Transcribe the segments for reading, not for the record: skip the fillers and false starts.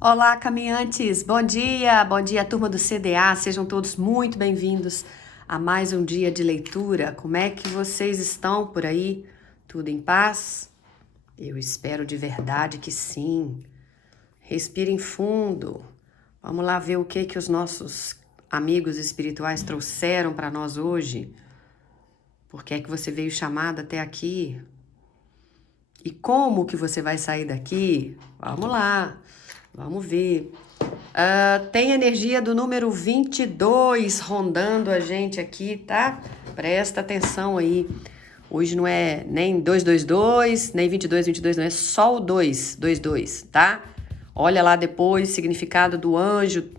Olá, caminhantes! Bom dia, turma do CDA. Sejam todos muito bem-vindos a mais um dia de leitura. Como é que vocês estão por aí? Tudo em paz? Eu espero de verdade que sim. Respirem fundo. Vamos lá ver o que os nossos amigos espirituais trouxeram para nós hoje. Por que é que você veio chamado até aqui? E como que você vai sair daqui? Vamos lá, vamos ver. Tem energia do número 22 rondando a gente aqui, tá? Presta atenção aí. Hoje não é nem 222, nem 22, não é só o 222, tá? Olha lá depois o significado do anjo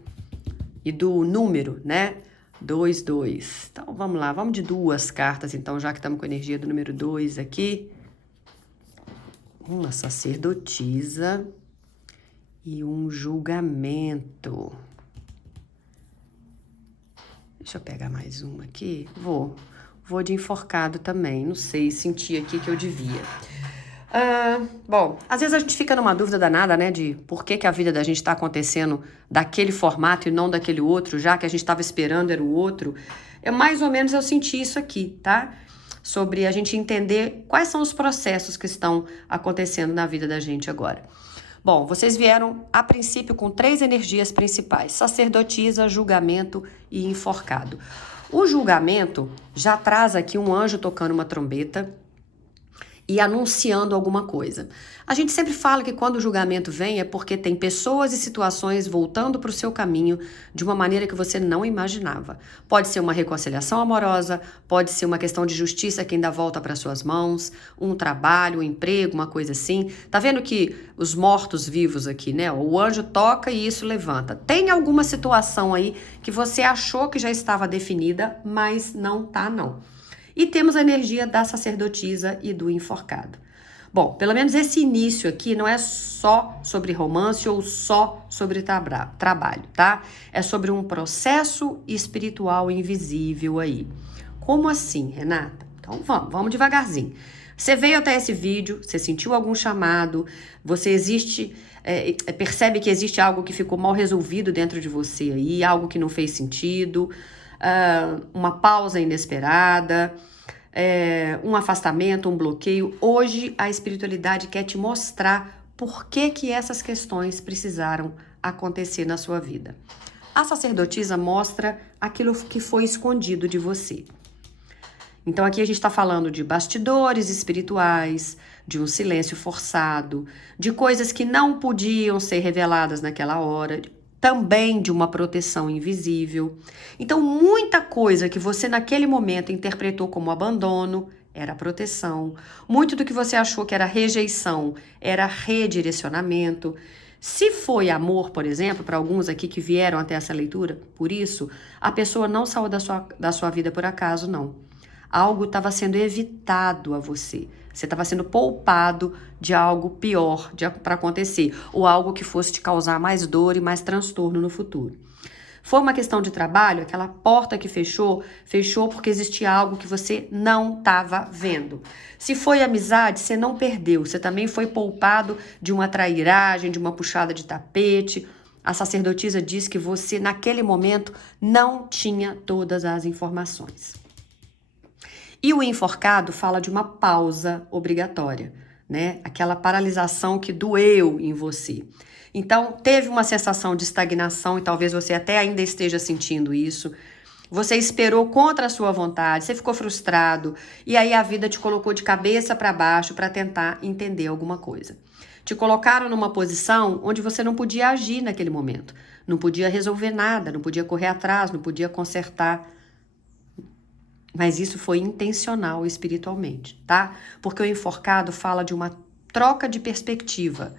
e do número, né? 22. Então vamos lá, vamos de duas cartas então, já que estamos com a energia do número 2 aqui. Uma sacerdotisa e um julgamento. Deixa eu pegar mais uma aqui. Vou de enforcado também. Não sei, senti aqui que eu devia. Bom, às vezes a gente fica numa dúvida danada, né? De por que a vida da gente tá acontecendo daquele formato e não daquele outro, já que a gente tava esperando era o outro. Mais ou menos eu senti isso aqui, tá? Sobre a gente entender quais são os processos que estão acontecendo na vida da gente agora. Bom, vocês vieram a princípio com 3 energias principais: sacerdotisa, julgamento e enforcado. O julgamento já traz aqui um anjo tocando uma trombeta e anunciando alguma coisa. A gente sempre fala que quando o julgamento vem é porque tem pessoas e situações voltando para o seu caminho de uma maneira que você não imaginava. Pode ser uma reconciliação amorosa, pode ser uma questão de justiça que ainda volta para suas mãos, um trabalho, um emprego, uma coisa assim. Tá vendo que os mortos-vivos aqui, né? O anjo toca e isso levanta. Tem alguma situação aí que você achou que já estava definida, mas não tá não. E temos a energia da sacerdotisa e do enforcado. Bom, pelo menos esse início aqui não é só sobre romance ou só sobre trabalho, tá? É sobre um processo espiritual invisível aí. Como assim, Renata? Então vamos devagarzinho. Você veio até esse vídeo, você sentiu algum chamado, você percebe que existe algo que ficou mal resolvido dentro de você aí, algo que não fez sentido, uma pausa inesperada, um afastamento, um bloqueio. Hoje a espiritualidade quer te mostrar por que essas questões precisaram acontecer na sua vida. A sacerdotisa mostra aquilo que foi escondido de você. Então aqui a gente está falando de bastidores espirituais, de um silêncio forçado, de coisas que não podiam ser reveladas naquela hora, também de uma proteção invisível. Então, muita coisa que você naquele momento interpretou como abandono era proteção. Muito do que você achou que era rejeição era redirecionamento. Se foi amor, por exemplo, para alguns aqui que vieram até essa leitura, por isso, a pessoa não saiu da sua vida por acaso, não. Algo estava sendo evitado a você. Você estava sendo poupado de algo pior para acontecer, ou algo que fosse te causar mais dor e mais transtorno no futuro. Foi uma questão de trabalho, aquela porta que fechou porque existia algo que você não estava vendo. Se foi amizade, você não perdeu, você também foi poupado de uma trairagem, de uma puxada de tapete. A sacerdotisa diz que você, naquele momento, não tinha todas as informações. E o enforcado fala de uma pausa obrigatória, né? Aquela paralisação que doeu em você. Então, teve uma sensação de estagnação e talvez você até ainda esteja sentindo isso. Você esperou contra a sua vontade, você ficou frustrado e aí a vida te colocou de cabeça para baixo para tentar entender alguma coisa. Te colocaram numa posição onde você não podia agir naquele momento. Não podia resolver nada, não podia correr atrás, não podia consertar. Mas isso foi intencional espiritualmente, tá? Porque o enforcado fala de uma troca de perspectiva.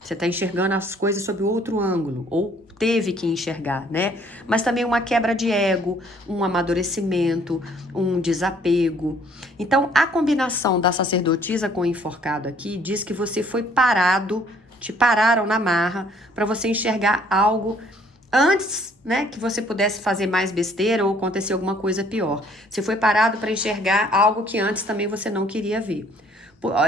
Você está enxergando as coisas sob outro ângulo, ou teve que enxergar, né? Mas também uma quebra de ego, um amadurecimento, um desapego. Então, a combinação da sacerdotisa com o enforcado aqui diz que você foi parado, te pararam na marra para você enxergar algo antes, né, que você pudesse fazer mais besteira ou acontecer alguma coisa pior. Você foi parado para enxergar algo que antes também você não queria ver.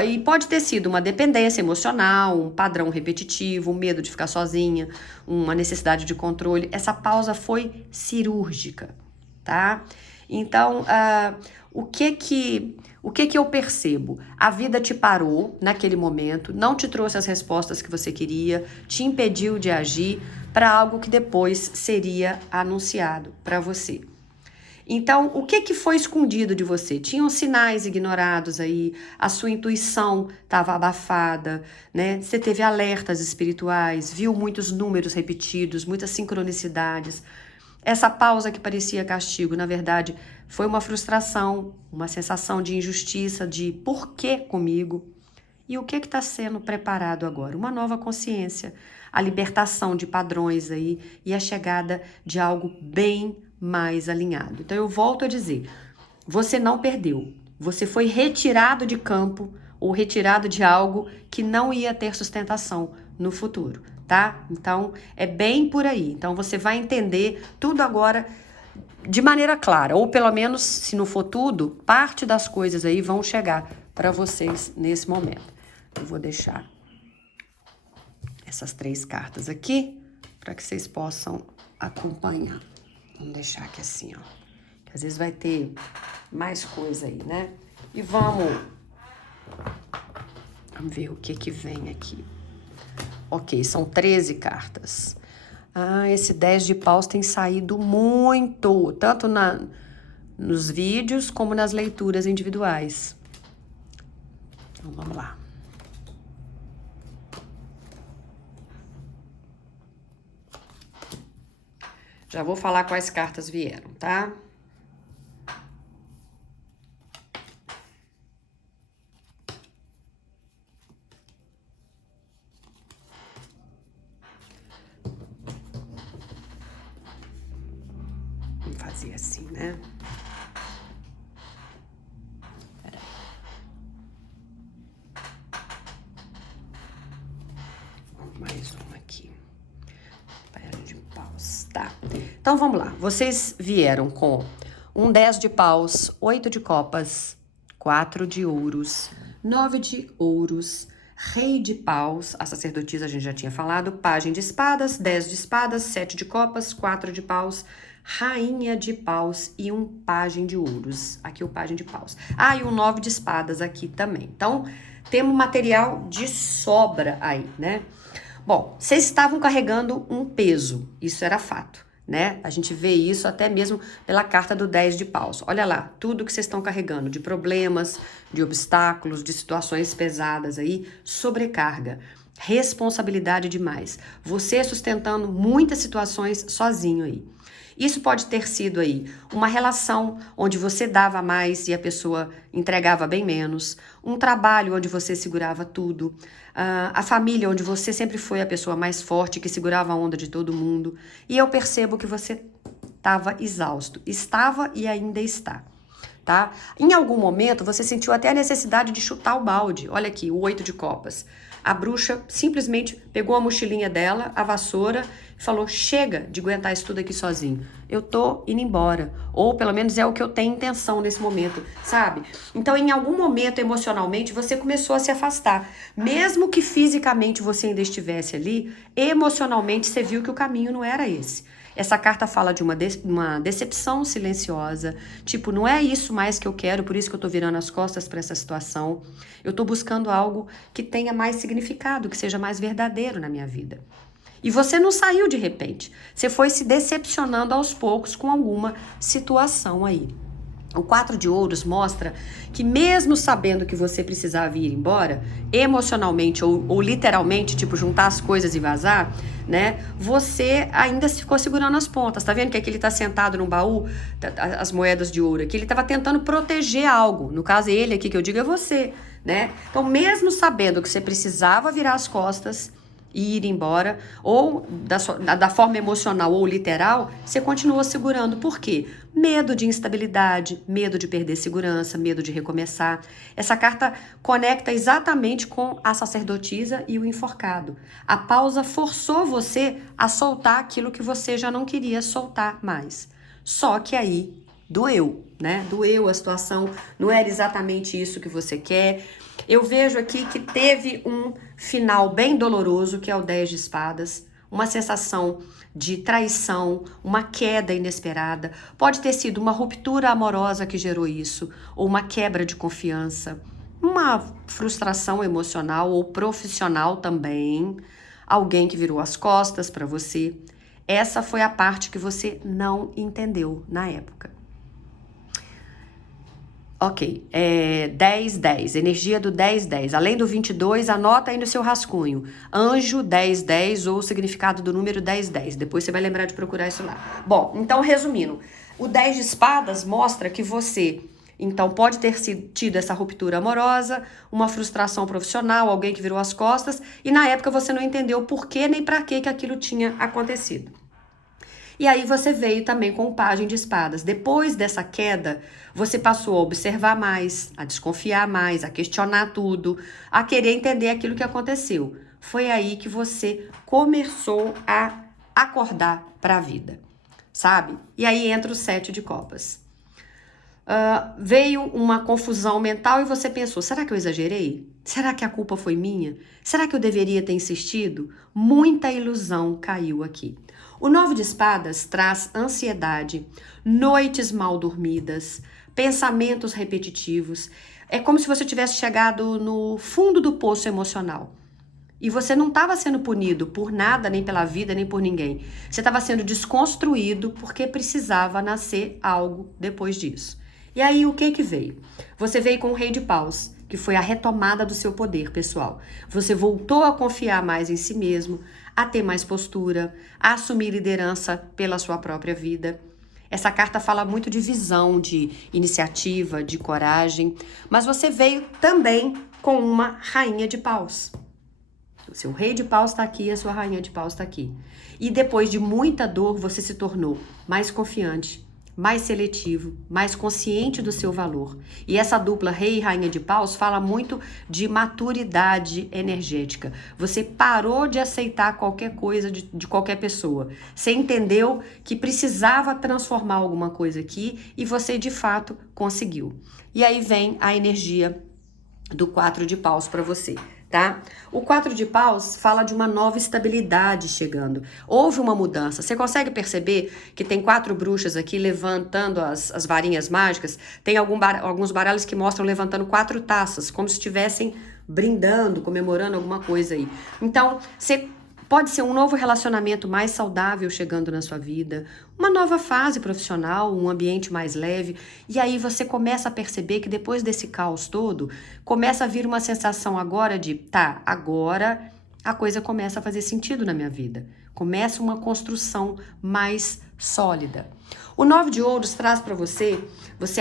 E pode ter sido uma dependência emocional, um padrão repetitivo, um medo de ficar sozinha, uma necessidade de controle. Essa pausa foi cirúrgica, tá? Então, o que eu percebo? A vida te parou naquele momento, não te trouxe as respostas que você queria, te impediu de agir para algo que depois seria anunciado para você. Então, o que foi escondido de você? Tinham sinais ignorados aí, a sua intuição estava abafada, né? Você teve alertas espirituais, viu muitos números repetidos, muitas sincronicidades. Essa pausa que parecia castigo, na verdade, foi uma frustração, uma sensação de injustiça, de por que comigo? E o que está sendo preparado agora? Uma nova consciência, a libertação de padrões aí e a chegada de algo bem mais alinhado. Então eu volto a dizer, você não perdeu, você foi retirado de campo ou retirado de algo que não ia ter sustentação no futuro, tá? Então é bem por aí. Então você vai entender tudo agora de maneira clara, ou pelo menos, se não for tudo, parte das coisas aí vão chegar para vocês nesse momento. Eu vou deixar essas 3 cartas aqui para que vocês possam acompanhar. Vamos deixar aqui assim, ó. Que às vezes vai ter mais coisa aí, né? E vamos ver o que vem aqui. Ok, são 13 cartas. Esse 10 de paus tem saído muito, tanto nos vídeos como nas leituras individuais. Então, vamos lá. Já vou falar quais cartas vieram, tá? Vamos fazer assim, né? Peraí. Mais uma aqui. Paia de paus, tá? Então vamos lá. Vocês vieram com um 10 de paus, 8 de copas, 4 de ouros, 9 de ouros, rei de paus, a sacerdotisa a gente já tinha falado, pajem de espadas, 10 de espadas, 7 de copas, 4 de paus, rainha de paus e um pajem de ouros. Aqui o pajem de paus. E um 9 de espadas aqui também. Então, temos material de sobra aí, né? Bom, vocês estavam carregando um peso, isso era fato, né? A gente vê isso até mesmo pela carta do 10 de paus. Olha lá, tudo que vocês estão carregando de problemas, de obstáculos, de situações pesadas aí, sobrecarga, responsabilidade demais. Você sustentando muitas situações sozinho aí. Isso pode ter sido aí uma relação onde você dava mais e a pessoa entregava bem menos, um trabalho onde você segurava tudo, a família onde você sempre foi a pessoa mais forte que segurava a onda de todo mundo. E eu percebo que você estava exausto, estava e ainda está. Tá? Em algum momento você sentiu até a necessidade de chutar o balde. Olha aqui, o 8 de copas. A bruxa simplesmente pegou a mochilinha dela, a vassoura, e falou, chega de aguentar isso tudo aqui sozinho. Eu tô indo embora. Ou pelo menos é o que eu tenho intenção nesse momento, sabe? Então, em algum momento, emocionalmente, você começou a se afastar. Mesmo que fisicamente você ainda estivesse ali, emocionalmente você viu que o caminho não era esse. Essa carta fala de uma decepção silenciosa, tipo, não é isso mais que eu quero, por isso que eu tô virando as costas para essa situação. Eu tô buscando algo que tenha mais significado, que seja mais verdadeiro na minha vida. E você não saiu de repente, você foi se decepcionando aos poucos com alguma situação aí. O 4 de ouros mostra que mesmo sabendo que você precisava ir embora, emocionalmente ou literalmente, tipo, juntar as coisas e vazar, né? Você ainda ficou segurando as pontas. Tá vendo que aqui ele tá sentado no baú, as moedas de ouro aqui, ele tava tentando proteger algo. No caso, ele aqui que eu digo é você, né? Então, mesmo sabendo que você precisava virar as costas e ir embora, ou da forma emocional ou literal, você continua segurando. Por quê? Medo de instabilidade, medo de perder segurança, medo de recomeçar. Essa carta conecta exatamente com a sacerdotisa e o enforcado. A pausa forçou você a soltar aquilo que você já não queria soltar mais. Só que aí doeu, né? Doeu a situação, não era exatamente isso que você quer. Eu vejo aqui que teve um final bem doloroso, que é o 10 de espadas, uma sensação de traição, uma queda inesperada. Pode ter sido uma ruptura amorosa que gerou isso, ou uma quebra de confiança, uma frustração emocional ou profissional também, alguém que virou as costas para você. Essa foi a parte que você não entendeu na época. Ok, 10-10, energia do 10-10. Além do 22, anota aí no seu rascunho. Anjo 10-10 ou o significado do número 10-10. Depois você vai lembrar de procurar isso lá. Bom, então resumindo, o 10 de espadas mostra que você, então, pode ter tido essa ruptura amorosa, uma frustração profissional, alguém que virou as costas, e na época você não entendeu por que nem para que aquilo tinha acontecido. E aí você veio também com o pajem de espadas. Depois dessa queda, você passou a observar mais, a desconfiar mais, a questionar tudo, a querer entender aquilo que aconteceu. Foi aí que você começou a acordar para a vida, sabe? E aí entra o 7 de copas. Veio uma confusão mental e você pensou, será que eu exagerei? Será que a culpa foi minha? Será que eu deveria ter insistido? Muita ilusão caiu aqui. O 9 de espadas traz ansiedade, noites mal dormidas, pensamentos repetitivos. É como se você tivesse chegado no fundo do poço emocional. E você não estava sendo punido por nada, nem pela vida, nem por ninguém. Você estava sendo desconstruído porque precisava nascer algo depois disso. E aí, o que veio? Você veio com o Rei de Paus, que foi a retomada do seu poder pessoal. Você voltou a confiar mais em si mesmo, a ter mais postura, a assumir liderança pela sua própria vida. Essa carta fala muito de visão, de iniciativa, de coragem, mas você veio também com uma Rainha de Paus. O seu Rei de Paus está aqui, a sua Rainha de Paus está aqui. E depois de muita dor, você se tornou mais confiante, mais seletivo, mais consciente do seu valor. E essa dupla Rei e Rainha de Paus fala muito de maturidade energética. Você parou de aceitar qualquer coisa de qualquer pessoa. Você entendeu que precisava transformar alguma coisa aqui e você de fato conseguiu. E aí vem a energia do 4 de Paus para você. Tá? O 4 de Paus fala de uma nova estabilidade chegando. Houve uma mudança. Você consegue perceber que tem 4 bruxas aqui levantando as varinhas mágicas? Tem alguns baralhos que mostram levantando 4 taças, como se estivessem brindando, comemorando alguma coisa aí. Então, você pode ser um novo relacionamento mais saudável chegando na sua vida, uma nova fase profissional, um ambiente mais leve. E aí você começa a perceber que depois desse caos todo, começa a vir uma sensação agora de, tá, agora a coisa começa a fazer sentido na minha vida. Começa uma construção mais sólida. O 9 de ouros traz para você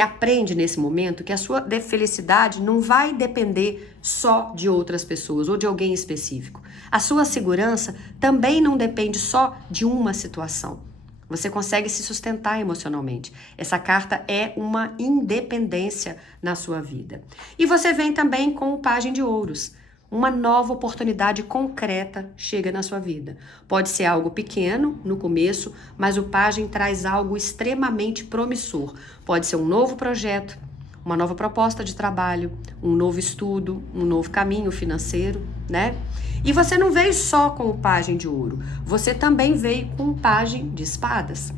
aprende nesse momento que a sua felicidade não vai depender só de outras pessoas ou de alguém específico. A sua segurança também não depende só de uma situação. Você consegue se sustentar emocionalmente. Essa carta é uma independência na sua vida. E você vem também com o pajem de ouros. Uma nova oportunidade concreta chega na sua vida. Pode ser algo pequeno no começo, mas o pajem traz algo extremamente promissor. Pode ser um novo projeto, uma nova proposta de trabalho, um novo estudo, um novo caminho financeiro, né? E você não veio só com o pajem de ouro, você também veio com o pajem de espadas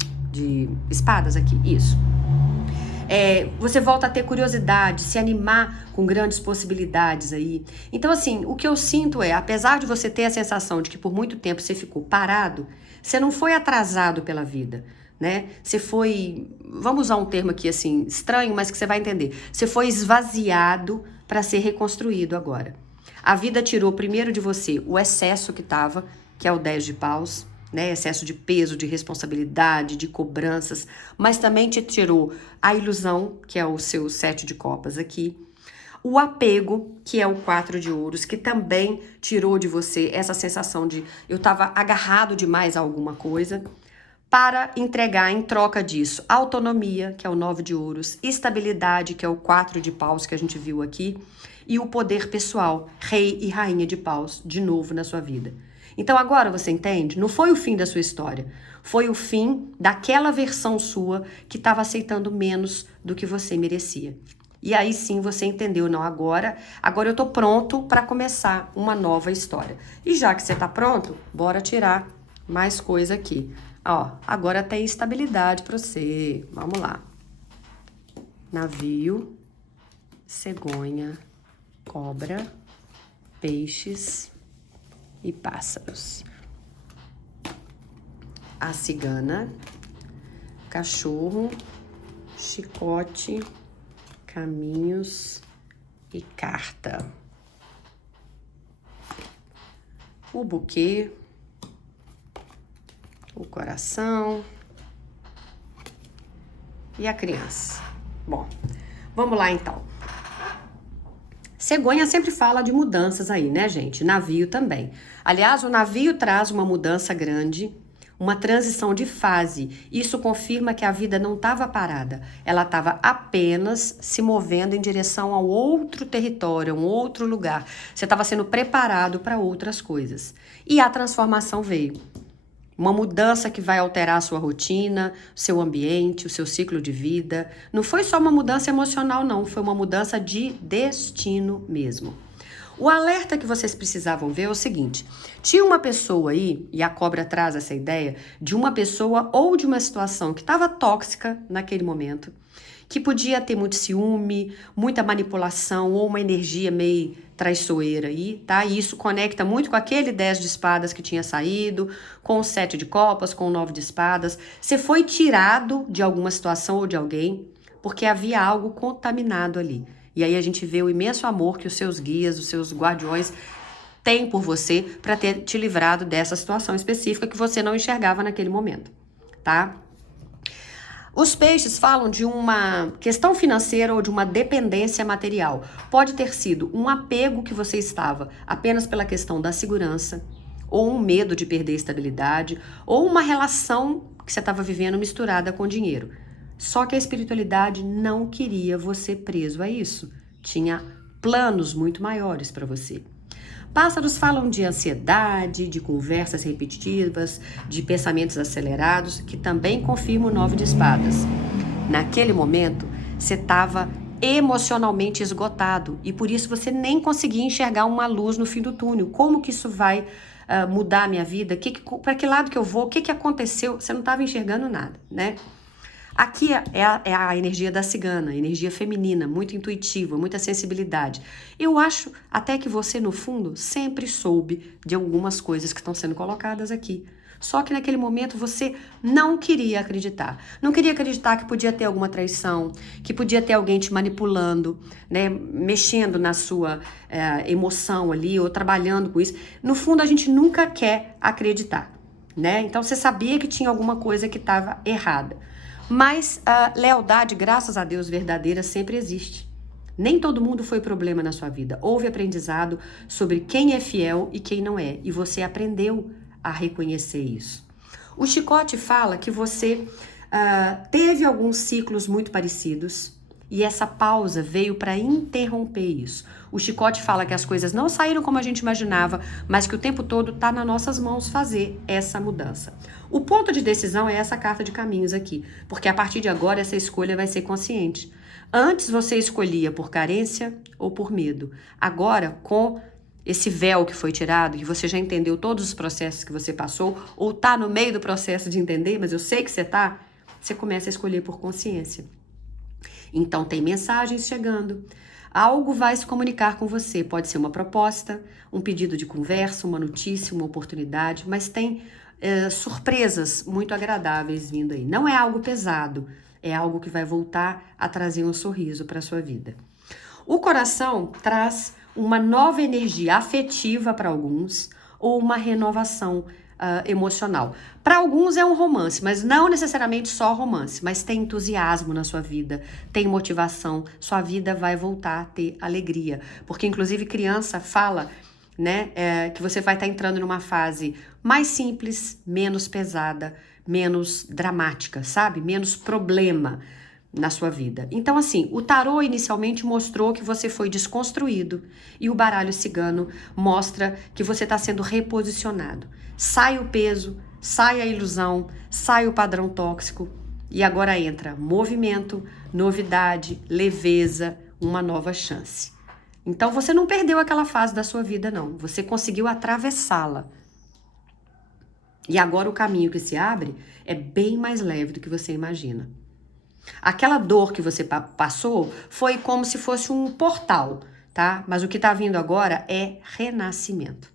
aqui, isso. Você volta a ter curiosidade, se animar com grandes possibilidades aí. Então, assim, o que eu sinto apesar de você ter a sensação de que por muito tempo você ficou parado, você não foi atrasado pela vida, né? Você foi, vamos usar um termo aqui assim, estranho, mas que você vai entender. Você foi esvaziado para ser reconstruído agora. A vida tirou primeiro de você o excesso que estava, que é o 10 de paus, né? Excesso de peso, de responsabilidade, de cobranças, mas também te tirou a ilusão, que é o seu 7 de copas aqui, o apego, que é o 4 de ouros, que também tirou de você essa sensação de eu estava agarrado demais a alguma coisa, para entregar em troca disso autonomia, que é o 9 de ouros, estabilidade, que é o 4 de paus que a gente viu aqui, e o poder pessoal, rei e rainha de paus, de novo na sua vida. Então agora você entende? Não foi o fim da sua história, foi o fim daquela versão sua que estava aceitando menos do que você merecia. E aí sim você entendeu, não, agora eu tô pronto para começar uma nova história. E já que você tá pronto, bora tirar mais coisa aqui. Ó, agora tem estabilidade para você. Vamos lá. Navio, cegonha, cobra, peixes e pássaros. A cigana, cachorro, chicote, caminhos e carta. O buquê, o coração e a criança. Bom, vamos lá então. Cegonha sempre fala de mudanças aí, né, gente? Navio também. Aliás, o navio traz uma mudança grande, uma transição de fase. Isso confirma que a vida não estava parada, ela estava apenas se movendo em direção a outro território, a um outro lugar. Você estava sendo preparado para outras coisas. E a transformação veio. Uma mudança que vai alterar a sua rotina, o seu ambiente, o seu ciclo de vida. Não foi só uma mudança emocional, não. Foi uma mudança de destino mesmo. O alerta que vocês precisavam ver é o seguinte. Tinha uma pessoa aí, e a cobra traz essa ideia, de uma pessoa ou de uma situação que estava tóxica naquele momento, que podia ter muito ciúme, muita manipulação ou uma energia meio traiçoeira aí, tá? E isso conecta muito com aquele 10 de espadas que tinha saído, com o 7 de copas, com o 9 de espadas. Você foi tirado de alguma situação ou de alguém porque havia algo contaminado ali. E aí a gente vê o imenso amor que os seus guias, os seus guardiões têm por você para ter te livrado dessa situação específica que você não enxergava naquele momento, tá? Os peixes falam de uma questão financeira ou de uma dependência material. Pode ter sido um apego que você estava apenas pela questão da segurança, ou um medo de perder a estabilidade, ou uma relação que você estava vivendo misturada com dinheiro. Só que a espiritualidade não queria você preso a isso. Tinha planos muito maiores para você. Pássaros falam de ansiedade, de conversas repetitivas, de pensamentos acelerados, que também confirma o 9 de espadas. Naquele momento, você estava emocionalmente esgotado e por isso você nem conseguia enxergar uma luz no fim do túnel. Como que isso vai mudar a minha vida? Para que lado que eu vou? O que aconteceu? Você não estava enxergando nada, né? Aqui é a energia da cigana, energia feminina, muito intuitiva, muita sensibilidade. Eu acho até que você, no fundo, sempre soube de algumas coisas que estão sendo colocadas aqui. Só que naquele momento você não queria acreditar. Não queria acreditar que podia ter alguma traição, que podia ter alguém te manipulando, né, mexendo na sua emoção ali, ou trabalhando com isso. No fundo, a gente nunca quer acreditar, né? Então você sabia que tinha alguma coisa que estava errada. Mas a lealdade, graças a Deus, verdadeira sempre existe. Nem todo mundo foi problema na sua vida. Houve aprendizado sobre quem é fiel e quem não é. E você aprendeu a reconhecer isso. O chicote fala que você teve alguns ciclos muito parecidos e essa pausa veio para interromper isso. O chicote fala que as coisas não saíram como a gente imaginava, mas que o tempo todo está nas nossas mãos fazer essa mudança. O ponto de decisão é essa carta de caminhos aqui, porque a partir de agora essa escolha vai ser consciente. Antes você escolhia por carência ou por medo. Agora, com esse véu que foi tirado, que você já entendeu todos os processos que você passou, ou está no meio do processo de entender, mas eu sei que você começa a escolher por consciência. Então tem mensagens chegando, algo vai se comunicar com você, pode ser uma proposta, um pedido de conversa, uma notícia, uma oportunidade, mas tem surpresas muito agradáveis vindo aí. Não é algo pesado, é algo que vai voltar a trazer um sorriso para a sua vida. O coração traz uma nova energia afetiva para alguns ou uma renovação emocional. Para alguns é um romance, mas não necessariamente só romance, mas tem entusiasmo na sua vida, tem motivação, sua vida vai voltar a ter alegria. Porque inclusive criança fala, né, que você vai estar entrando numa fase mais simples, menos pesada, menos dramática, sabe? Menos problema na sua vida. Então, assim, o tarô inicialmente mostrou que você foi desconstruído e o baralho cigano mostra que você está sendo reposicionado. Sai o peso, sai a ilusão, sai o padrão tóxico e agora entra movimento, novidade, leveza, uma nova chance. Então você não perdeu aquela fase da sua vida, não. Você conseguiu atravessá-la. E agora o caminho que se abre é bem mais leve do que você imagina. Aquela dor que você passou foi como se fosse um portal, tá? Mas o que tá vindo agora é renascimento.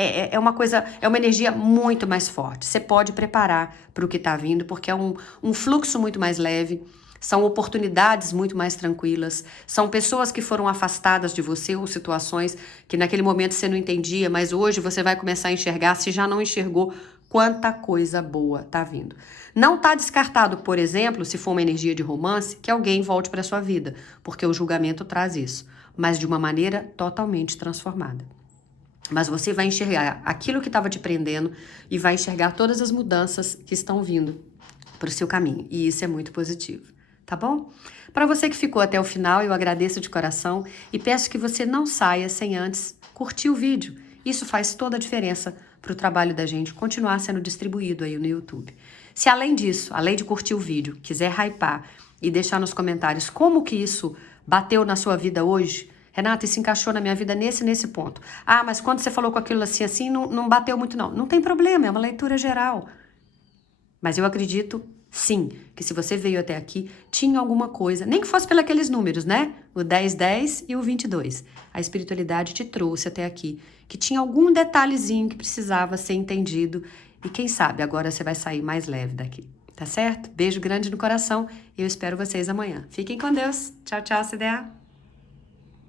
É uma coisa, é uma energia muito mais forte. Você pode preparar para o que tá vindo, porque é um fluxo muito mais leve. São oportunidades muito mais tranquilas. São pessoas que foram afastadas de você ou situações que naquele momento você não entendia, mas hoje você vai começar a enxergar, se já não enxergou, quanta coisa boa tá vindo. Não tá descartado, por exemplo, se for uma energia de romance, que alguém volte para sua vida, porque o julgamento traz isso, mas de uma maneira totalmente transformada. Mas você vai enxergar aquilo que estava te prendendo e vai enxergar todas as mudanças que estão vindo para o seu caminho. E isso é muito positivo, tá bom? Para você que ficou até o final, eu agradeço de coração e peço que você não saia sem antes curtir o vídeo. Isso faz toda a diferença para o trabalho da gente continuar sendo distribuído aí no YouTube. Se além disso, além de curtir o vídeo, quiser hypar e deixar nos comentários como que isso bateu na sua vida hoje, Renata, isso encaixou na minha vida nesse ponto. Ah, mas quando você falou com aquilo assim, não bateu muito não. Não tem problema, é uma leitura geral. Mas eu acredito, sim, que se você veio até aqui, tinha alguma coisa, nem que fosse pelos números, né? O 1010 e o 22. A espiritualidade te trouxe até aqui, que tinha algum detalhezinho que precisava ser entendido. E quem sabe agora você vai sair mais leve daqui. Tá certo? Beijo grande no coração e eu espero vocês amanhã. Fiquem com Deus. Tchau, tchau, CDA.